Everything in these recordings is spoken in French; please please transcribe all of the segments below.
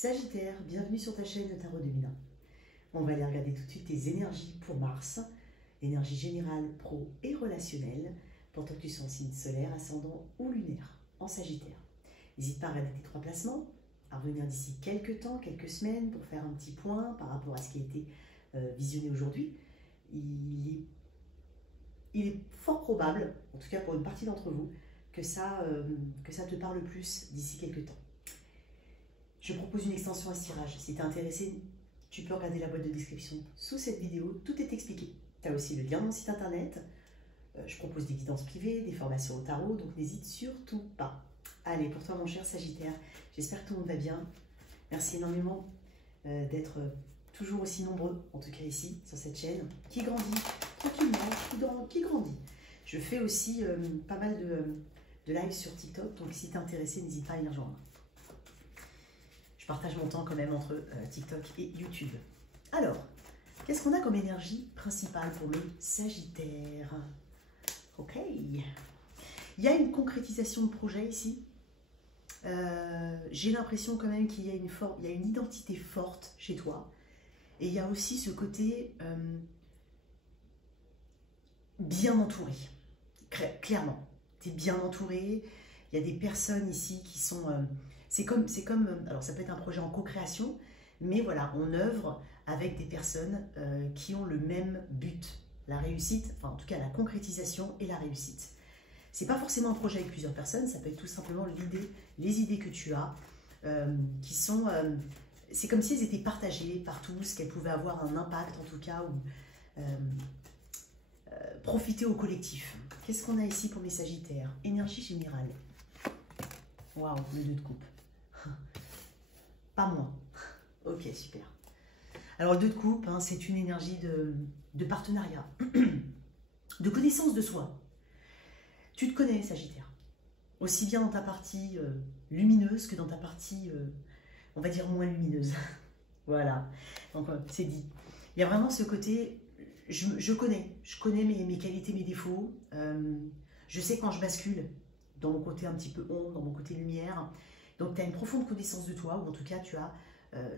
Sagittaire, bienvenue sur ta chaîne de Tarot 2001. On va aller regarder tout de suite tes énergies pour Mars, énergie générale, pro et relationnelle, pour toi que tu sois en signe solaire, ascendant ou lunaire, en Sagittaire. N'hésite pas à regarder tes 3 placements, à revenir d'ici quelques temps, quelques semaines, pour faire un petit point par rapport à ce qui a été visionné aujourd'hui. Il est fort probable, en tout cas pour une partie d'entre vous, que ça te parle plus d'ici quelques temps. Je propose une extension à ce tirage. Si tu es intéressé, tu peux regarder la boîte de description sous cette vidéo. Tout est expliqué. Tu as aussi le lien de mon site internet. Je propose des guidances privées, des formations au tarot, donc n'hésite surtout pas. Allez, pour toi mon cher Sagittaire, j'espère que tout le monde va bien. Merci énormément d'être toujours aussi nombreux, en tout cas ici, sur cette chaîne, qui grandit tranquillement, qui grandit. Je fais aussi pas mal de live sur TikTok, donc si tu es intéressé, n'hésite pas à y rejoindre. Je partage mon temps quand même entre TikTok et YouTube. Alors, qu'est-ce qu'on a comme énergie principale pour le Sagittaire? Ok. Il y a une concrétisation de projet ici. J'ai l'impression quand même qu'il y a une identité forte chez toi. Et il y a aussi ce côté bien entouré. Clairement, tu es bien entouré. Il y a des personnes ici qui sont... c'est comme, alors ça peut être un projet en co-création, mais voilà, on œuvre avec des personnes qui ont le même but, la réussite, enfin en tout cas la concrétisation et la réussite. C'est pas forcément un projet avec plusieurs personnes, ça peut être tout simplement les idées que tu as, qui sont, c'est comme si elles étaient partagées par tous, qu'elles pouvaient avoir un impact en tout cas, ou profiter au collectif. Qu'est-ce qu'on a ici pour mes Sagittaires? Énergie générale. Waouh, le 2 de coupe. Pas moins. Ok, super. Alors le 2 de coupe, hein, c'est une énergie de partenariat, de connaissance de soi. Tu te connais, Sagittaire, aussi bien dans ta partie lumineuse que dans ta partie, on va dire, moins lumineuse. Voilà, donc c'est dit. Il y a vraiment ce côté, je connais mes qualités, mes défauts. Je sais quand je bascule dans mon côté un petit peu ombre, dans mon côté lumière. Donc tu as une profonde connaissance de toi, ou en tout cas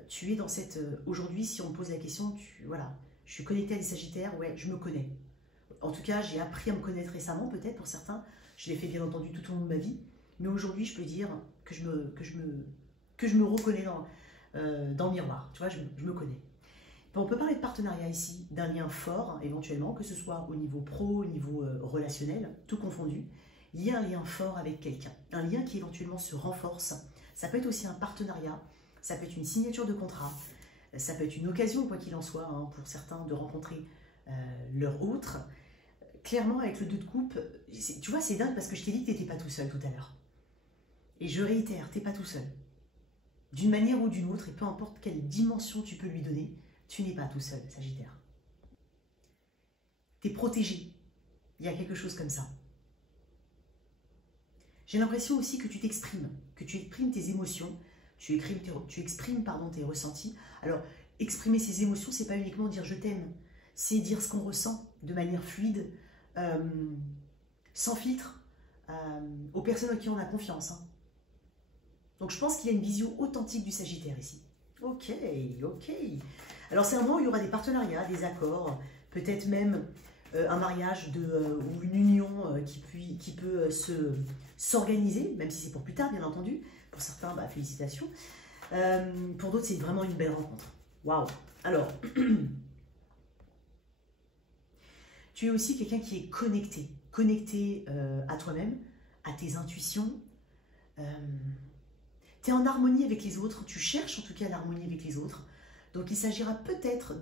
tu es dans cette... Aujourd'hui, si on me pose la question, voilà, je suis connectée à des Sagittaires, ouais, je me connais. En tout cas, j'ai appris à me connaître récemment, peut-être pour certains. Je l'ai fait bien entendu tout au long de ma vie. Mais aujourd'hui, je peux dire que je me reconnais dans le miroir. Tu vois, je me connais. On peut parler de partenariat ici, d'un lien fort, éventuellement, que ce soit au niveau pro, au niveau relationnel, tout confondu. Il y a un lien fort avec quelqu'un, un lien qui éventuellement se renforce. Ça peut être aussi un partenariat, ça peut être une signature de contrat, ça peut être une occasion, quoi qu'il en soit, hein, pour certains de rencontrer leur autre. Clairement, avec le 2 de coupe, tu vois, c'est dingue parce que je t'ai dit que tu n'étais pas tout seul tout à l'heure. Et je réitère, tu n'es pas tout seul. D'une manière ou d'une autre, et peu importe quelle dimension tu peux lui donner, tu n'es pas tout seul, Sagittaire. Tu es protégé. Il y a quelque chose comme ça. J'ai l'impression aussi que tu t'exprimes, que tu exprimes tes émotions, tu exprimes tes ressentis. Alors, exprimer ses émotions, c'est pas uniquement dire je t'aime, c'est dire ce qu'on ressent de manière fluide, sans filtre, aux personnes en qui on a confiance. Hein. Donc, je pense qu'il y a une vision authentique du Sagittaire ici. Ok, ok. Alors, c'est un moment où il y aura des partenariats, des accords, peut-être même un mariage ou une union qui peut s'organiser, même si c'est pour plus tard, bien entendu. Pour certains, bah, félicitations. Pour d'autres, c'est vraiment une belle rencontre. Waouh! Alors, tu es aussi quelqu'un qui est connecté à toi-même, à tes intuitions. Tu es en harmonie avec les autres, tu cherches en tout cas l'harmonie avec les autres. Donc, il s'agira peut-être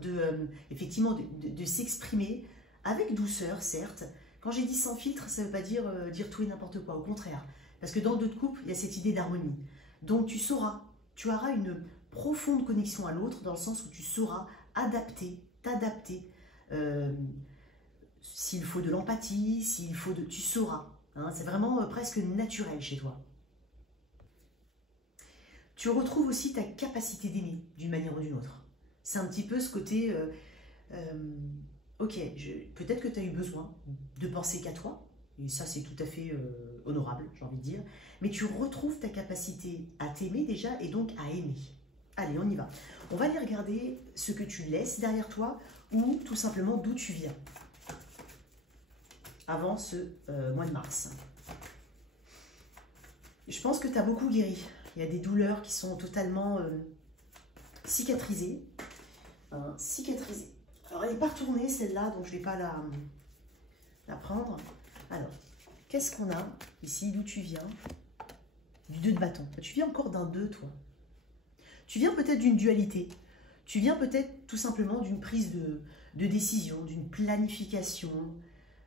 effectivement de s'exprimer avec douceur, certes. Quand j'ai dit sans filtre, ça ne veut pas dire tout et n'importe quoi, au contraire. Parce que dans le 2 de coupe, il y a cette idée d'harmonie. Donc tu auras une profonde connexion à l'autre, dans le sens où tu sauras t'adapter. S'il faut de l'empathie, tu sauras. Hein, c'est vraiment presque naturel chez toi. Tu retrouves aussi ta capacité d'aimer d'une manière ou d'une autre. C'est un petit peu ce côté... ok, peut-être que tu as eu besoin de penser qu'à toi, et ça c'est tout à fait honorable, j'ai envie de dire, mais tu retrouves ta capacité à t'aimer déjà et donc à aimer. Allez, on y va. On va aller regarder ce que tu laisses derrière toi ou tout simplement d'où tu viens avant ce mois de mars. Je pense que tu as beaucoup guéri. Il y a des douleurs qui sont totalement cicatrisées. Cicatrisées. Alors, elle n'est pas retournée celle-là, donc je ne vais pas la prendre. Alors, qu'est-ce qu'on a ici? D'où tu viens? Du 2 de bâton. Tu viens encore d'un 2, toi. Tu viens peut-être d'une dualité. Tu viens peut-être tout simplement d'une prise de décision, d'une planification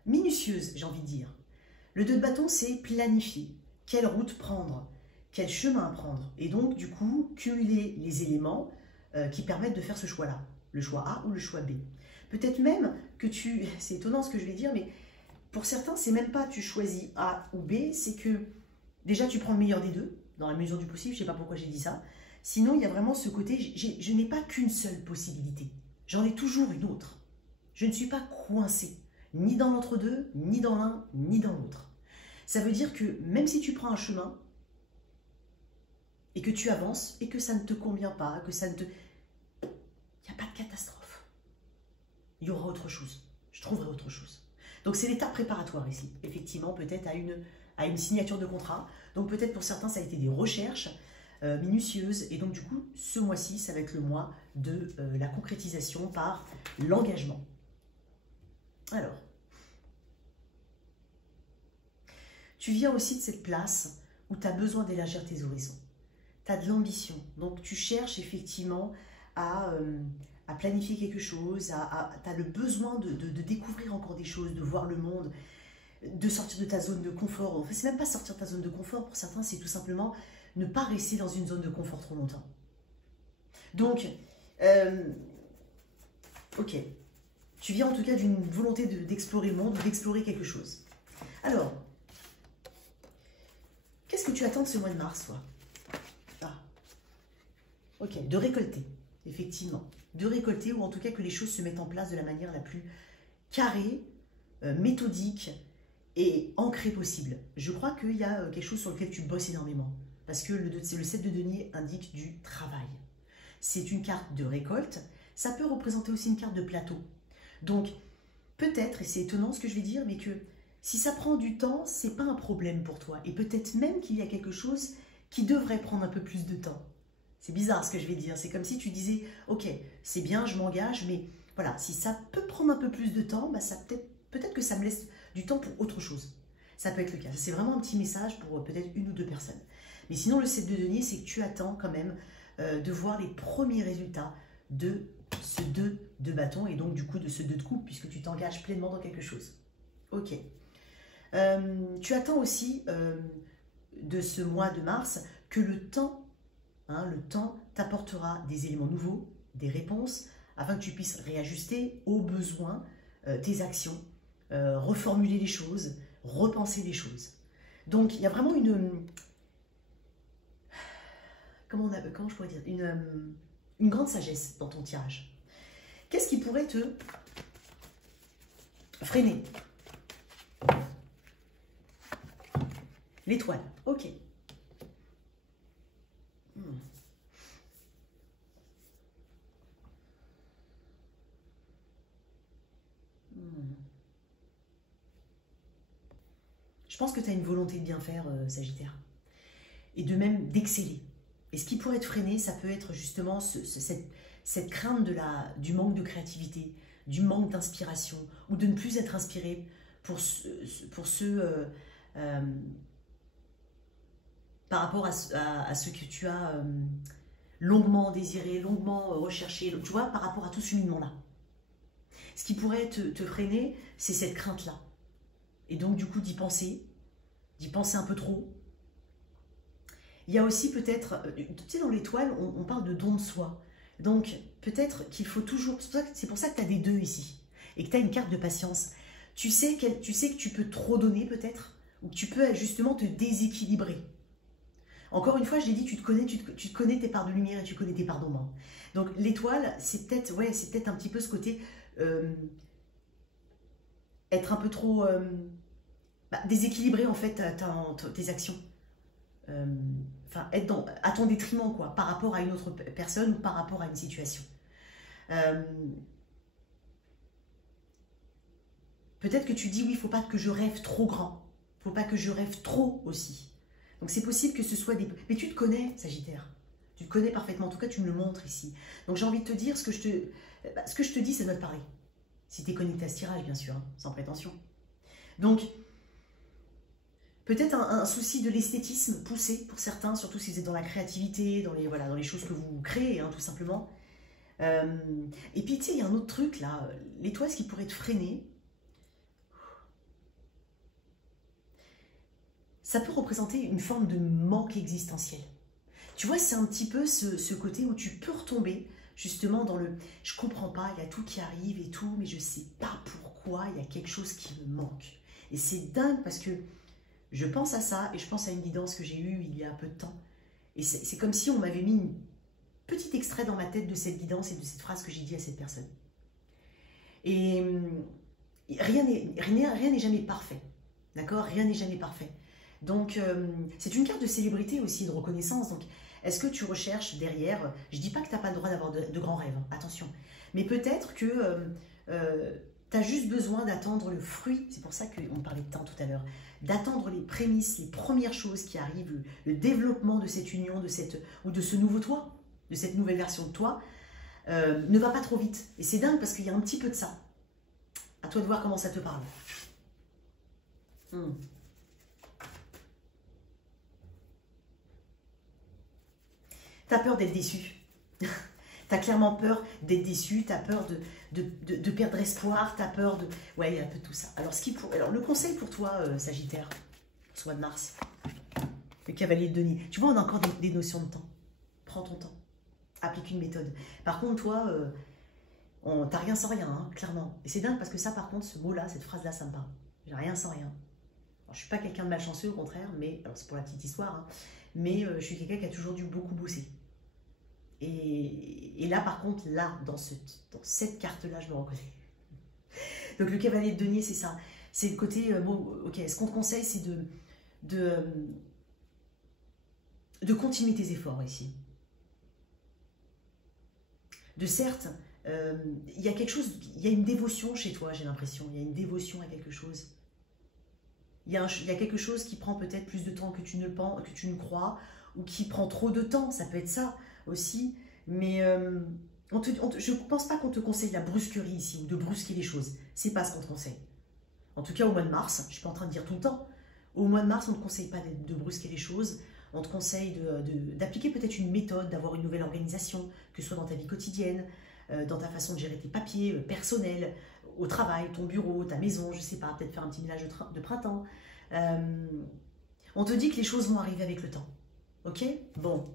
minutieuse, j'ai envie de dire. Le 2 de bâton, c'est planifier. Quelle route prendre? Quel chemin prendre? Et donc, du coup, cumuler les éléments qui permettent de faire ce choix-là. Le choix A ou le choix B. Peut-être même que tu... C'est étonnant ce que je vais dire, mais pour certains, c'est même pas tu choisis A ou B, c'est que déjà tu prends le meilleur des deux, dans la mesure du possible, je sais pas pourquoi j'ai dit ça. Sinon, il y a vraiment ce côté, je n'ai pas qu'une seule possibilité. J'en ai toujours une autre. Je ne suis pas coincée, ni dans l'entre-deux, ni dans l'un, ni dans l'autre. Ça veut dire que même si tu prends un chemin, et que tu avances, et que ça ne te convient pas, que ça ne te... Il n'y a pas de catastrophe. Il y aura autre chose. Je trouverai autre chose. Donc c'est l'étape préparatoire ici. Effectivement, peut-être à une signature de contrat. Donc peut-être pour certains, ça a été des recherches minutieuses. Et donc du coup, ce mois-ci, ça va être le mois de la concrétisation par l'engagement. Alors, tu viens aussi de cette place où tu as besoin d'élargir tes horizons. Tu as de l'ambition. Donc tu cherches effectivement à planifier quelque chose, tu as le besoin de découvrir encore des choses, de voir le monde, de sortir de ta zone de confort. En fait, c'est même pas sortir de ta zone de confort. Pour certains, c'est tout simplement ne pas rester dans une zone de confort trop longtemps. Donc, ok. Tu viens en tout cas d'une volonté d'explorer le monde, d'explorer quelque chose. Alors, qu'est-ce que tu attends de ce mois de mars, toi? Ah, ok, de récolter, effectivement. De récolter, ou en tout cas que les choses se mettent en place de la manière la plus carrée, méthodique et ancrée possible. Je crois qu'il y a quelque chose sur lequel tu bosses énormément. Parce que le 7 de denier indique du travail. C'est une carte de récolte. Ça peut représenter aussi une carte de plateau. Donc, peut-être, et c'est étonnant ce que je vais dire, mais que si ça prend du temps, c'est pas un problème pour toi. Et peut-être même qu'il y a quelque chose qui devrait prendre un peu plus de temps. C'est bizarre ce que je vais dire. C'est comme si tu disais, ok, c'est bien, je m'engage, mais voilà, si ça peut prendre un peu plus de temps, bah peut-être que ça me laisse du temps pour autre chose. Ça peut être le cas. C'est vraiment un petit message pour peut-être une ou deux personnes. Mais sinon, le 7 de denier, c'est que tu attends quand même de voir les premiers résultats de ce 2 de bâton et donc du coup de ce 2 de coupe, puisque tu t'engages pleinement dans quelque chose. Ok. Tu attends aussi de ce mois de mars que le temps t'apportera des éléments nouveaux, des réponses, afin que tu puisses réajuster aux besoins tes actions, reformuler les choses, repenser les choses. Donc, il y a vraiment comment je pourrais dire, une grande sagesse dans ton tirage. Qu'est-ce qui pourrait te freiner? L'étoile, ok. Je pense que tu as une volonté de bien faire, Sagittaire. Et de même d'exceller. Et ce qui pourrait te freiner, ça peut être justement cette crainte du manque de créativité, du manque d'inspiration, ou de ne plus être inspiré pour ceux par rapport à ce que tu as longuement désiré, longuement recherché, tu vois, par rapport à tout ce cheminement-là. Ce qui pourrait te freiner, c'est cette crainte-là. Et donc, du coup, d'y penser un peu trop. Il y a aussi peut-être, tu sais, dans l'étoile, on parle de don de soi. Donc, peut-être qu'il faut toujours, c'est pour ça que tu as des 2 ici, et que tu as une carte de patience. Tu sais que tu peux trop donner peut-être, ou que tu peux justement te déséquilibrer. Encore une fois, je l'ai dit, tu te connais tes parts de lumière et tu connais tes parts d'ombre. Donc, l'étoile, c'est peut-être un petit peu ce côté, être un peu trop déséquilibré en fait tes actions. enfin, être à ton détriment, quoi, par rapport à une autre personne ou par rapport à une situation. Peut-être que tu dis, oui, il ne faut pas que je rêve trop grand. Il ne faut pas que je rêve trop aussi. Donc c'est possible que ce soit des... Mais tu te connais, Sagittaire. Tu te connais parfaitement. En tout cas, tu me le montres ici. Donc j'ai envie de te dire, ce que je te dis, ça doit te parler. Si tu es connecté à ce tirage, bien sûr, hein, sans prétention. Donc, peut-être un souci de l'esthétisme poussé pour certains, surtout si vous êtes dans la créativité, dans les choses que vous créez, hein, tout simplement. Et puis, tu sais, il y a un autre truc, là. L'étoile, ce qui pourrait te freiner, ça peut représenter une forme de manque existentiel. Tu vois, c'est un petit peu ce côté où tu peux retomber justement dans le « je comprends pas, il y a tout qui arrive et tout, mais je sais pas pourquoi, il y a quelque chose qui me manque ». Et c'est dingue parce que je pense à ça et je pense à une guidance que j'ai eue il y a peu de temps. Et c'est comme si on m'avait mis un petit extrait dans ma tête de cette guidance et de cette phrase que j'ai dit à cette personne. Et rien n'est jamais parfait, d'accord? Rien n'est jamais parfait. Donc, c'est une carte de célébrité aussi, de reconnaissance. Donc, est-ce que tu recherches derrière... Je ne dis pas que tu n'as pas le droit d'avoir de grands rêves, hein, attention. Mais peut-être que tu as juste besoin d'attendre le fruit. C'est pour ça qu'on parlait de temps tout à l'heure. D'attendre les prémices, les premières choses qui arrivent, le développement de cette union, ou de ce nouveau toi, de cette nouvelle version de toi, ne va pas trop vite. Et c'est dingue parce qu'il y a un petit peu de ça. À toi de voir comment ça te parle. Tu as peur d'être déçu. Tu as clairement peur d'être déçu, tu as peur de perdre espoir, tu as peur de... Ouais, il y a un peu de tout ça. Alors, le conseil pour toi, Sagittaire, ce mois de mars, le cavalier de Denis. Tu vois, on a encore des notions de temps. Prends ton temps. Applique une méthode. Par contre, toi, t'as rien sans rien, hein, clairement. Et c'est dingue parce que ça, par contre, ce mot-là, cette phrase-là, ça me parle. J'ai rien sans rien. Alors, je ne suis pas quelqu'un de malchanceux, au contraire, mais... Alors, c'est pour la petite histoire, hein, mais je suis quelqu'un qui a toujours dû beaucoup bosser. Et là, par contre, là, dans cette carte-là, je me reconnais. Donc, le cavalier de denier, c'est ça. C'est le côté, bon, ok, ce qu'on te conseille, c'est de continuer tes efforts ici. De certes, il y a quelque chose, il y a une dévotion chez toi, j'ai l'impression. Il y a une dévotion à quelque chose. Il y a quelque chose qui prend peut-être plus de temps que tu ne crois, ou qui prend trop de temps, ça peut être ça aussi, mais je ne pense pas qu'on te conseille la brusquerie ici, ou de brusquer les choses, c'est pas ce qu'on te conseille. En tout cas au mois de mars, je ne suis pas en train de dire tout le temps, au mois de mars on ne te conseille pas de brusquer les choses, on te conseille d'appliquer peut-être une méthode, d'avoir une nouvelle organisation, que ce soit dans ta vie quotidienne, dans ta façon de gérer tes papiers personnels, au travail, ton bureau, ta maison, je ne sais pas, peut-être faire un petit ménage de printemps. On te dit que les choses vont arriver avec le temps. Ok? Bon.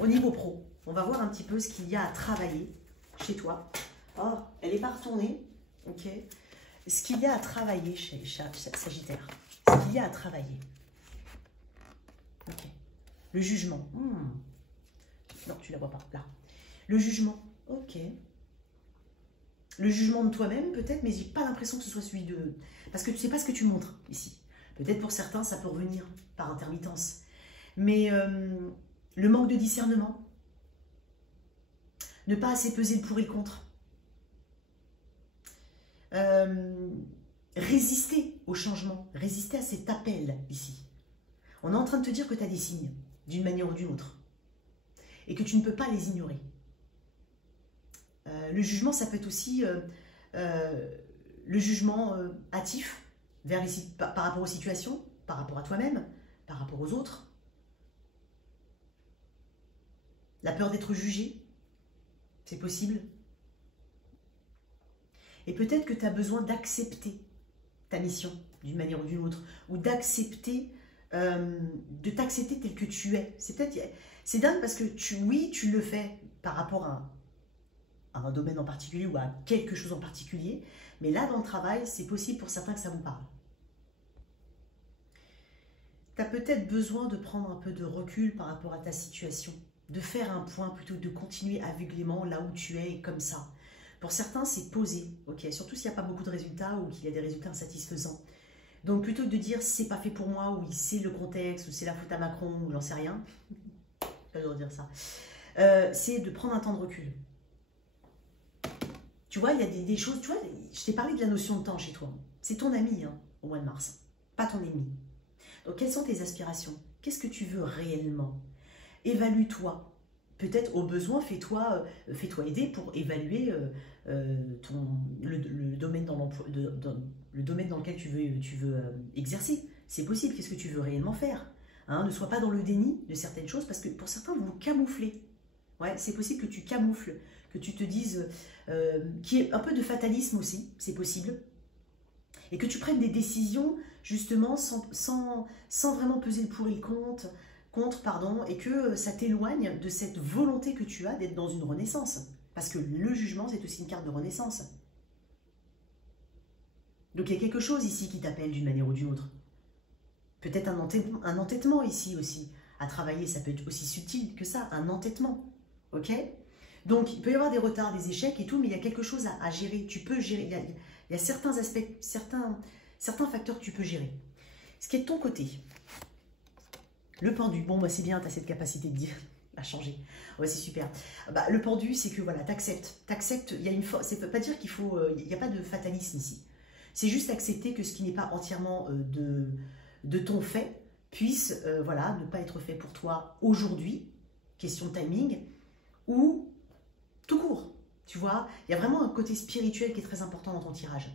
Au niveau pro, on va voir un petit peu ce qu'il y a à travailler chez toi. Oh, elle n'est pas retournée. Ok? Ce qu'il y a à travailler chez Sagittaire. Ce qu'il y a à travailler. Ok. Le jugement. Non, tu ne la vois pas. Là. Le jugement. Ok. Le jugement de toi-même, peut-être, mais j'ai pas l'impression que ce soit celui de... Parce que tu ne sais pas ce que tu montres ici. Peut-être pour certains, ça peut revenir par intermittence. Mais le manque de discernement, ne pas assez peser le pour et le contre, résister au changement, résister à cet appel ici. On est en train de te dire que tu as des signes, d'une manière ou d'une autre, et que tu ne peux pas les ignorer. Le jugement, ça peut être aussi le jugement hâtif par rapport aux situations, par rapport à toi-même, par rapport aux autres. La peur d'être jugé, c'est possible. Et peut-être que tu as besoin d'accepter ta mission d'une manière ou d'une autre, ou d'accepter, de t'accepter tel que tu es. C'est dingue parce que oui, tu le fais par rapport à un domaine en particulier ou à quelque chose en particulier, mais là, dans le travail, c'est possible pour certains que ça vous parle. Tu as peut-être besoin de prendre un peu de recul par rapport à ta situation, de faire un point plutôt que de continuer aveuglément là où tu es et comme ça. Pour certains, c'est posé, ok, surtout s'il n'y a pas beaucoup de résultats ou qu'il y a des résultats insatisfaisants. Donc plutôt que de dire c'est pas fait pour moi, ou c'est le contexte, ou c'est la faute à Macron, ou j'en sais rien, j'adore dire ça, c'est de prendre un temps de recul. Tu vois, il y a des choses, tu vois, je t'ai parlé de la notion de temps chez toi. C'est ton ami hein, au mois de mars, pas ton ennemi. Donc quelles sont tes aspirations? Qu'est-ce que tu veux réellement? Évalue-toi. Peut-être au besoin, fais-toi aider pour évaluer le domaine le domaine dans lequel tu veux exercer. C'est possible, qu'est-ce que tu veux réellement faire hein? Ne sois pas dans le déni de certaines choses, parce que pour certains, vous vous camouflez. Ouais, c'est possible que tu camoufles, que tu te dises, qu'il y ait un peu de fatalisme aussi, c'est possible, et que tu prennes des décisions justement sans vraiment peser le pour et le contre, pardon, et que ça t'éloigne de cette volonté que tu as d'être dans une renaissance. Parce que le jugement, c'est aussi une carte de renaissance. Donc il y a quelque chose ici qui t'appelle d'une manière ou d'une autre. Peut-être un entêtement ici aussi à travailler, ça peut être aussi subtil que ça, un entêtement. Ok? Donc il peut y avoir des retards, des échecs et tout, mais il y a quelque chose à gérer. Tu peux gérer, il y a certains aspects, certains facteurs que tu peux gérer. Ce qui est de ton côté. Le pendu, bon, bah, c'est bien, tu as cette capacité de dire, à changer. Ouais, c'est super. Bah, le pendu, c'est que voilà, t'acceptes. Il y a une force, ça ne veut pas dire qu'il faut, il n'y a pas de fatalisme ici. C'est juste accepter que ce qui n'est pas entièrement de ton fait puisse, voilà, ne pas être fait pour toi aujourd'hui, question de timing, ou tout court. Tu vois, il y a vraiment un côté spirituel qui est très important dans ton tirage.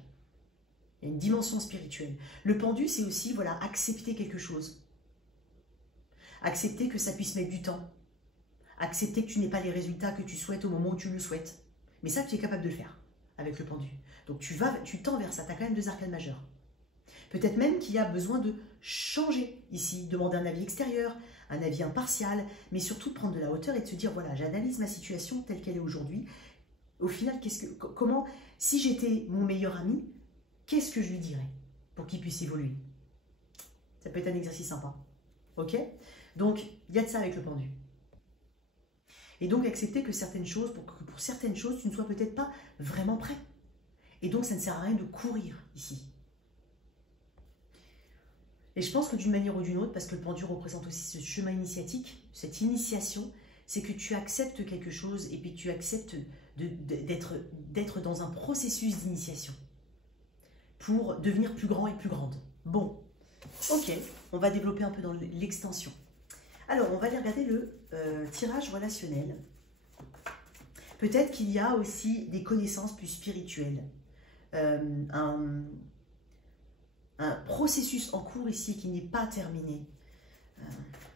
Il y a une dimension spirituelle. Le pendu, c'est aussi, voilà, accepter quelque chose. Accepter que ça puisse mettre du temps. Accepter que tu n'aies pas les résultats que tu souhaites au moment où tu le souhaites. Mais ça, tu es capable de le faire avec le pendu. Donc tu tends vers ça, tu as quand même 2 arcanes majeurs. Peut-être même qu'il y a besoin de changer ici, demander un avis extérieur, un avis impartial, mais surtout de prendre de la hauteur et de se dire, voilà, j'analyse ma situation telle qu'elle est aujourd'hui. Au final, comment, si j'étais mon meilleur ami, qu'est-ce que je lui dirais pour qu'il puisse évoluer? Ça peut être un exercice sympa. Ok? Donc, il y a de ça avec le pendu. Et donc, accepter que certaines choses, pour certaines choses, tu ne sois peut-être pas vraiment prêt. Et donc, ça ne sert à rien de courir ici. Et je pense que d'une manière ou d'une autre, parce que le pendu représente aussi ce chemin initiatique, cette initiation, c'est que tu acceptes quelque chose et puis tu acceptes d'être dans un processus d'initiation pour devenir plus grand et plus grande. Bon, ok, on va développer un peu dans l'extension. Alors, on va aller regarder le tirage relationnel. Peut-être qu'il y a aussi des connaissances plus spirituelles. Un processus en cours ici qui n'est pas terminé.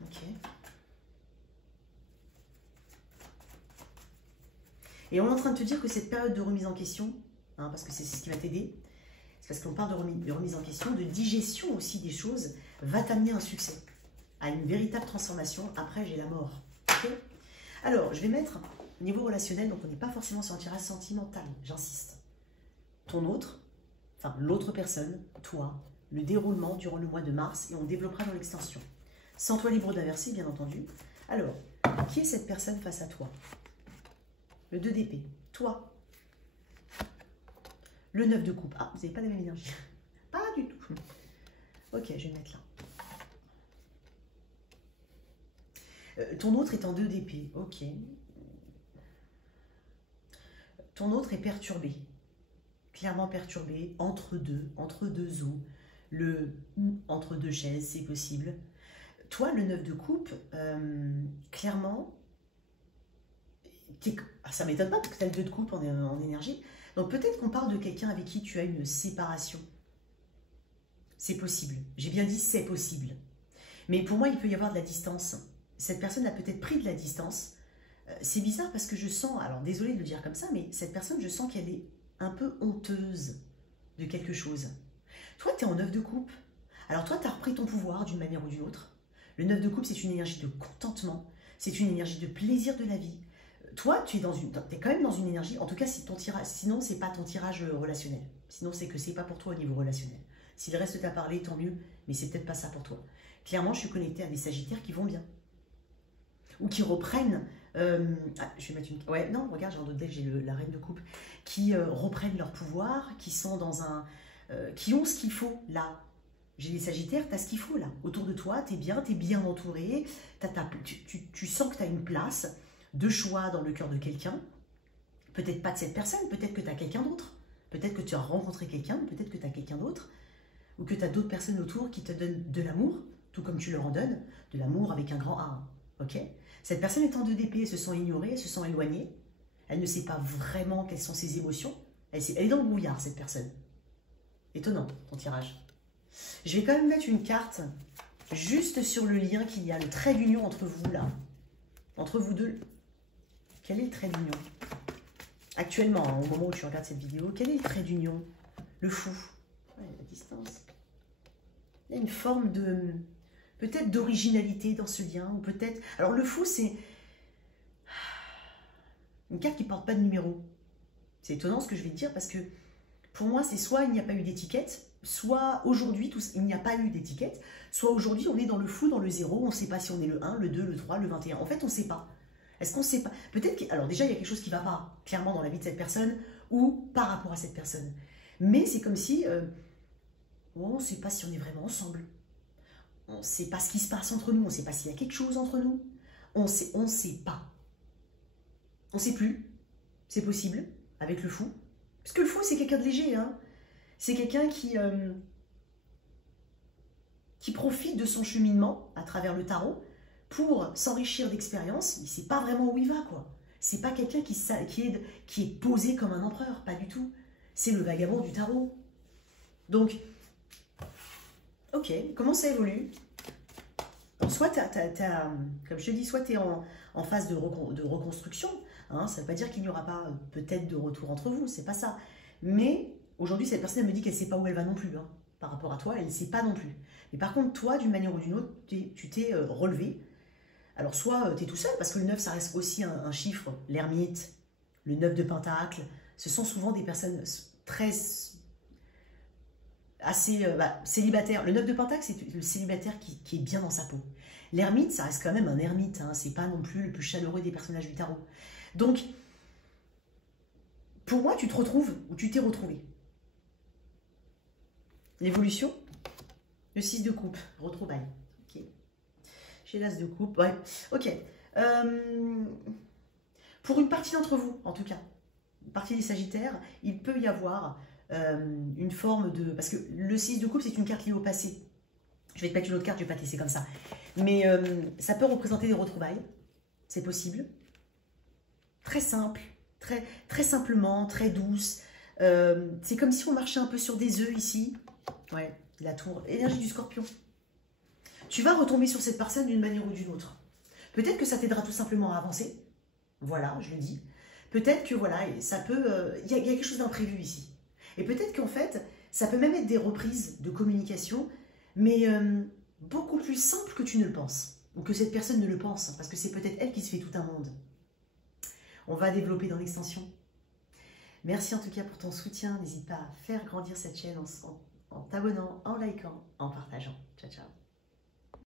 Ok. Et on est en train de te dire que cette période de remise en question, hein, parce que c'est ce qui va t'aider, c'est parce qu'on parle de remise en question, de digestion aussi des choses, va t'amener un succès, à une véritable transformation. Après, j'ai la mort. Okay. Alors, je vais mettre au niveau relationnel, donc on n'est pas forcément sur un tirage sentimental, j'insiste. Ton autre, enfin l'autre personne, toi, le déroulement durant le mois de mars, et on développera dans l'extension. Sans toi libre d'inverser, bien entendu. Alors, qui est cette personne face à toi? Le 2 d'épée, toi. Le 9 de coupe. Ah, vous n'avez pas la même énergie. Pas du tout. Ok, je vais le mettre là. Ton autre est en 2 d'épée. Ok. Ton autre est perturbé. Clairement perturbé, entre deux eaux. Entre deux chaises, c'est possible. Toi, le 9 de coupe, clairement, ça ne m'étonne pas parce que tu as le 2 de coupe en énergie. Donc peut-être qu'on parle de quelqu'un avec qui tu as une séparation. C'est possible. J'ai bien dit c'est possible. Mais pour moi, il peut y avoir de la distance. Cette personne a peut-être pris de la distance. C'est bizarre parce que je sens, alors désolée de le dire comme ça, mais cette personne, je sens qu'elle est un peu honteuse de quelque chose. Toi, tu es en 9 de coupe. Alors toi, tu as repris ton pouvoir d'une manière ou d'une autre. Le 9 de coupe, c'est une énergie de contentement. C'est une énergie de plaisir de la vie. Toi, tu es quand même dans une énergie, en tout cas, si ton tirage, sinon, c'est pas ton tirage relationnel. Sinon, c'est que c'est pas pour toi au niveau relationnel. Si le reste t'a parlé, tant mieux, mais c'est peut-être pas ça pour toi. Clairement, je suis connectée à des sagittaires qui vont bien. Ou qui reprennent... je vais mettre une... Ouais, non, regarde, j'ai un autre deck, j'ai la reine de coupe. Qui reprennent leur pouvoir, qui sont dans un... qui ont ce qu'il faut, là. J'ai des Sagittaires, tu as ce qu'il faut là. Autour de toi, tu es bien entouré. Tu sens que tu as une place de choix dans le cœur de quelqu'un. Peut-être pas de cette personne, peut-être que tu as quelqu'un d'autre. Peut-être que tu as rencontré quelqu'un, peut-être que tu as quelqu'un d'autre. Ou que tu as d'autres personnes autour qui te donnent de l'amour, tout comme tu leur en donnes. De l'amour avec un grand A. Ok? Cette personne est en 2 d'épée, elle se sent ignorée, elle se sent éloignée. Elle ne sait pas vraiment quelles sont ses émotions. Elle est dans le brouillard, cette personne. Étonnant, ton tirage. Je vais quand même mettre une carte juste sur le lien qu'il y a, le trait d'union entre vous, là. Entre vous deux. Quel est le trait d'union? Actuellement, hein, au moment où tu regardes cette vidéo, quel est le trait d'union? Le fou. Ouais, la distance. Il y a une forme de... peut-être d'originalité dans ce lien, ou peut-être... Alors, le fou, c'est... une carte qui ne porte pas de numéro. C'est étonnant ce que je vais te dire, parce que pour moi, c'est soit il n'y a pas eu d'étiquette, soit aujourd'hui, il n'y a pas eu d'étiquette, soit aujourd'hui, on est dans le flou, dans le zéro, on ne sait pas si on est le 1, le 2, le 3, le 21. En fait, on ne sait pas. Est-ce qu'on ne sait pas? Peut-être que... alors déjà, il y a quelque chose qui ne va pas, clairement, dans la vie de cette personne, ou par rapport à cette personne. Mais c'est comme si, on ne sait pas si on est vraiment ensemble. On ne sait pas ce qui se passe entre nous, on ne sait pas s'il y a quelque chose entre nous. On sait pas. On ne sait plus. C'est possible, avec le fou. Parce que le fou, c'est quelqu'un de léger, hein. C'est quelqu'un qui profite de son cheminement à travers le tarot pour s'enrichir d'expérience. Il ne sait pas vraiment où il va, quoi. C'est pas quelqu'un qui est posé comme un empereur, pas du tout. C'est le vagabond du tarot. Donc, ok, comment ça évolue? Soit, comme je te dis, soit tu es en phase de reconstruction. Hein, ça ne veut pas dire qu'il n'y aura pas peut-être de retour entre vous, c'est pas ça. Mais aujourd'hui, cette personne elle me dit qu'elle ne sait pas où elle va non plus. Hein. Par rapport à toi, elle ne sait pas non plus. Mais par contre, toi, d'une manière ou d'une autre, tu t'es relevé. Alors, soit tu es tout seul, parce que le 9, ça reste aussi un chiffre, l'ermite, le 9 de pentacle. Ce sont souvent des personnes assez célibataires. Le 9 de pentacle, c'est le célibataire qui est bien dans sa peau. L'ermite, ça reste quand même un ermite. Hein, c'est pas non plus le plus chaleureux des personnages du tarot. Donc, pour moi, tu te retrouves ou tu t'es retrouvé. L'évolution, le 6 de coupe, retrouvailles. Ok. J'ai l'as de coupe, ouais. Ok. Pour une partie d'entre vous, en tout cas, une partie des Sagittaires, il peut y avoir une forme de... Parce que le 6 de coupe, c'est une carte liée au passé. Je vais te mettre une autre carte, je ne vais pas te laisser comme ça. Mais ça peut représenter des retrouvailles. C'est possible. Très simple, très simplement, très douce. C'est comme si on marchait un peu sur des œufs ici. Ouais, la tour, énergie du Scorpion. Tu vas retomber sur cette personne d'une manière ou d'une autre. Peut-être que ça t'aidera tout simplement à avancer. Voilà, je le dis. Peut-être que voilà, ça peut... Il y a quelque chose d'imprévu ici. Et peut-être qu'en fait, ça peut même être des reprises de communication, mais beaucoup plus simples que tu ne le penses. Ou que cette personne ne le pense, parce que c'est peut-être elle qui se fait tout un monde. On va développer dans l'extension. Merci en tout cas pour ton soutien. N'hésite pas à faire grandir cette chaîne en t'abonnant, en likant, en partageant. Ciao, ciao.